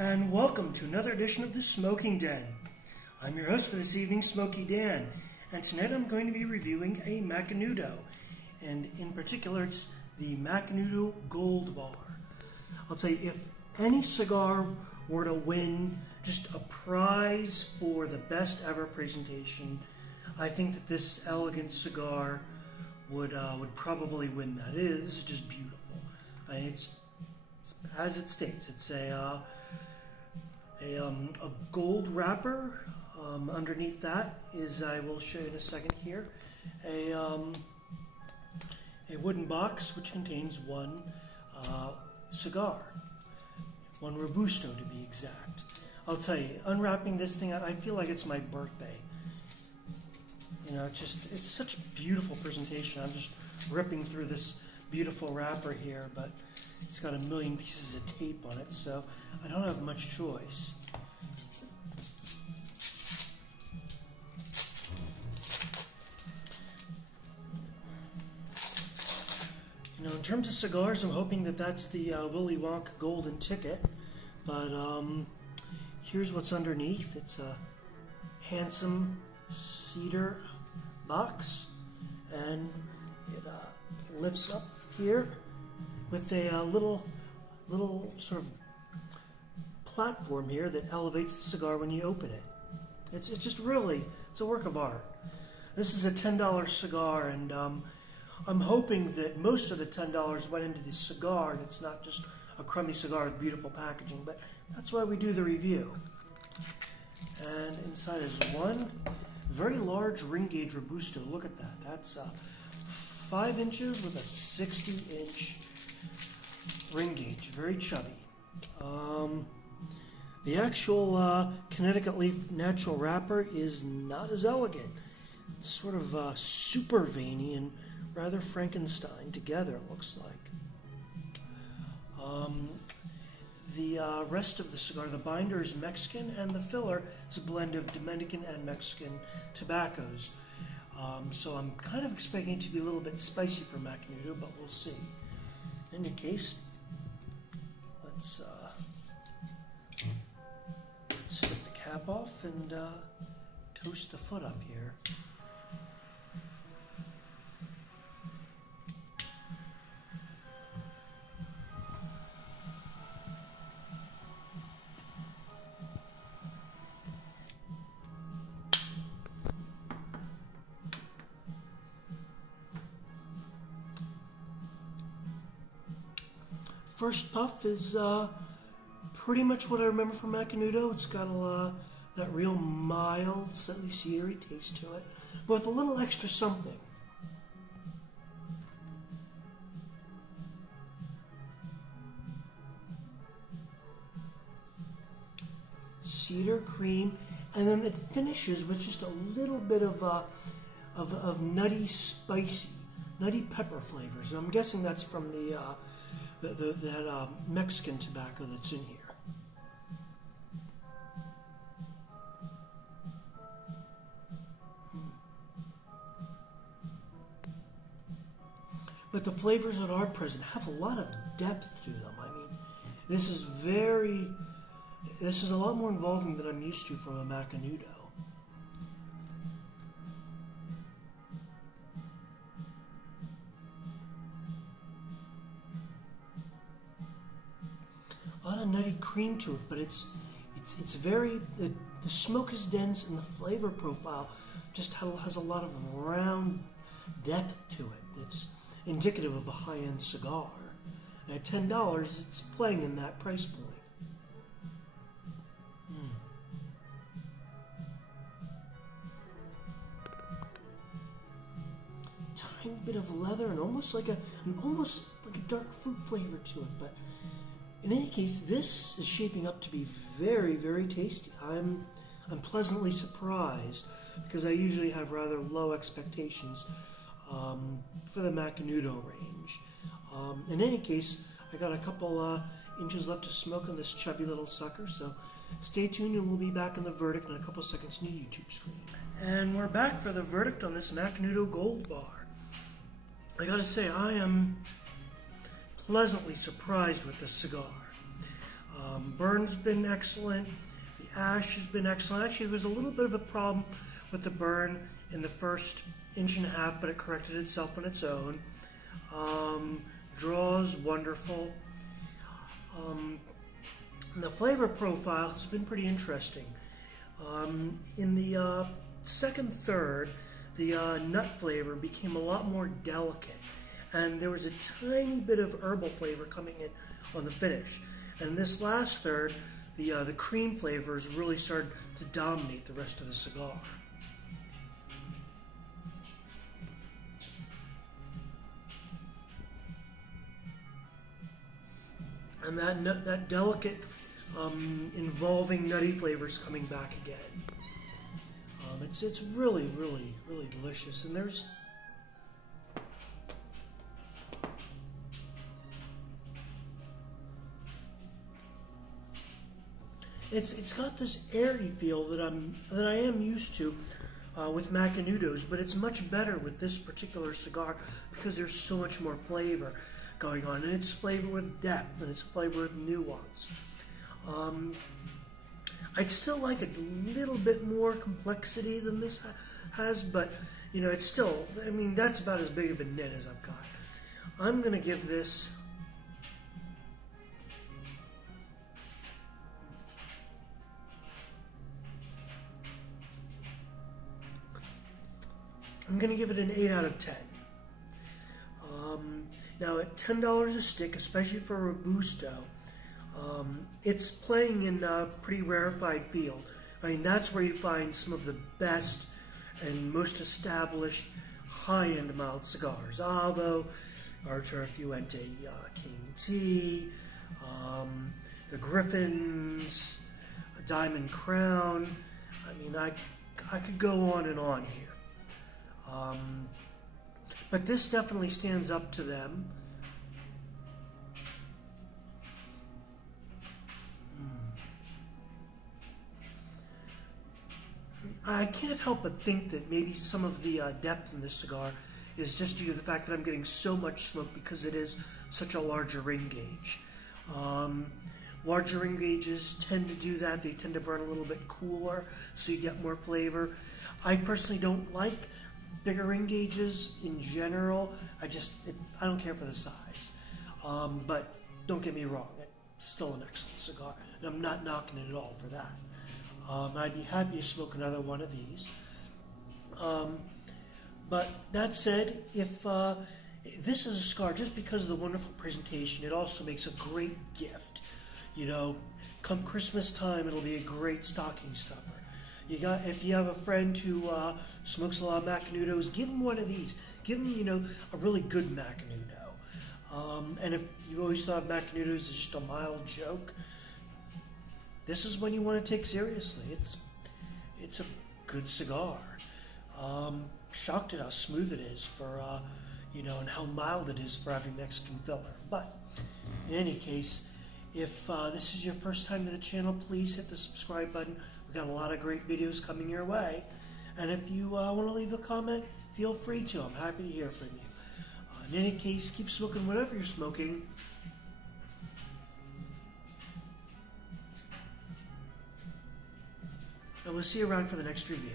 and welcome to another edition of The Smoking Den. I'm your host for this evening, Smoky Dan, and tonight I'm going to be reviewing a Macanudo, and in particular it's the Macanudo Gold Bar. I'll tell you, if any cigar were to win just a prize for the best ever presentation, I think that this elegant cigar would probably win that. It is just beautiful. I mean, it's as it states, it's a gold wrapper. Underneath that is, I will show you in a second here, a wooden box which contains one cigar, one Robusto to be exact. I'll tell you, unwrapping this thing, I feel like it's my birthday. You know, it's such a beautiful presentation. I'm just ripping through this beautiful wrapper here, but it's got a million pieces of tape on it, so I don't have much choice. You know, in terms of cigars, I'm hoping that that's the Willy Wonka golden ticket, but here's what's underneath. It's a handsome cedar box, and it lifts up here with a little sort of platform here that elevates the cigar when you open it. It's just really, it's a work of art. This is a $10 cigar, and I'm hoping that most of the $10 went into the cigar, and it's not just a crummy cigar with beautiful packaging, but that's why we do the review. And inside is one very large ring gauge Robusto. Look at that. That's 5 inches with a 60-inch ring gauge. Very chubby. The actual Connecticut leaf natural wrapper is not as elegant. It's sort of super veiny and rather Frankenstein together, it looks like. The rest of the cigar, the binder is Mexican, and the filler is a blend of Dominican and Mexican tobaccos. So I'm kind of expecting it to be a little bit spicy for Macanudo, but we'll see. In any case, let's slip the cap off and toast the foot up here. First puff is pretty much what I remember from Macanudo. It's got that real mild, slightly cedary taste to it, but with a little extra something. Cedar cream, and then it finishes with just a little bit of nutty, spicy, nutty pepper flavors. And I'm guessing that's from that Mexican tobacco that's in here. But the flavors that are present have a lot of depth to them. I mean, this is a lot more involving than I'm used to from a Macanudo. A lot of nutty cream to it, but it's very, the smoke is dense and the flavor profile just has a lot of round depth to it. It's indicative of a high-end cigar. And at $10, it's playing in that price point. Tiny bit of leather and almost like a dark fruit flavor to it, but in any case, this is shaping up to be very, very tasty. I'm pleasantly surprised because I usually have rather low expectations for the Macanudo range. In any case, I got a couple inches left to smoke on this chubby little sucker, so stay tuned and we'll be back on the verdict in a couple seconds on the YouTube screen. And we're back for the verdict on this Macanudo Gold Bar. I gotta say, I am pleasantly surprised with this cigar. Burn's been excellent. The ash has been excellent. Actually, there was a little bit of a problem with the burn in the first inch and a half, but it corrected itself on its own. Draws wonderful. The flavor profile has been pretty interesting. In the second third, the nut flavor became a lot more delicate, and there was a tiny bit of herbal flavor coming in on the finish. And in this last third, the cream flavors really started to dominate the rest of the cigar. And that delicate, involving nutty flavors coming back again. It's really, really, really delicious. And there's it's got this airy feel that I am used to with Macanudos, but it's much better with this particular cigar because there's so much more flavor going on, and it's flavor with depth, and it's flavor with nuance. I'd still like a little bit more complexity than this has, but you know, it's still, I mean, that's about as big of a nit as I've got. I'm gonna give this it an 8 out of 10. Now at $10 a stick, especially for a Robusto, it's playing in a pretty rarefied field. I mean, that's where you find some of the best and most established high-end mild cigars. Avo, Archer Fuente King T, the Griffins, a Diamond Crown. I mean, I could go on and on here. But this definitely stands up to them. I can't help but think that maybe some of the depth in this cigar is just due to the fact that I'm getting so much smoke because it is such a larger ring gauge. Larger ring gauges tend to do that. They tend to burn a little bit cooler, so you get more flavor. I personally don't like bigger ring gauges in general. I don't care for the size. But don't get me wrong, it's still an excellent cigar, and I'm not knocking it at all for that. I'd be happy to smoke another one of these. But that said, if this is a cigar, just because of the wonderful presentation, it also makes a great gift. You know, come Christmas time, it'll be a great stocking stuffer. If you have a friend who smokes a lot of Macanudos, give them one of these. Give them, you know, a really good Macanudo. And if you always thought of Macanudos as just a mild joke, this is one you want to take seriously. It's a good cigar. Shocked at how smooth it is for, you know, and how mild it is for having Mexican filler. But in any case, if this is your first time to the channel, please hit the subscribe button. We've got a lot of great videos coming your way. And if you want to leave a comment, feel free to. I'm happy to hear from you. In any case, keep smoking whatever you're smoking. And we'll see you around for the next review.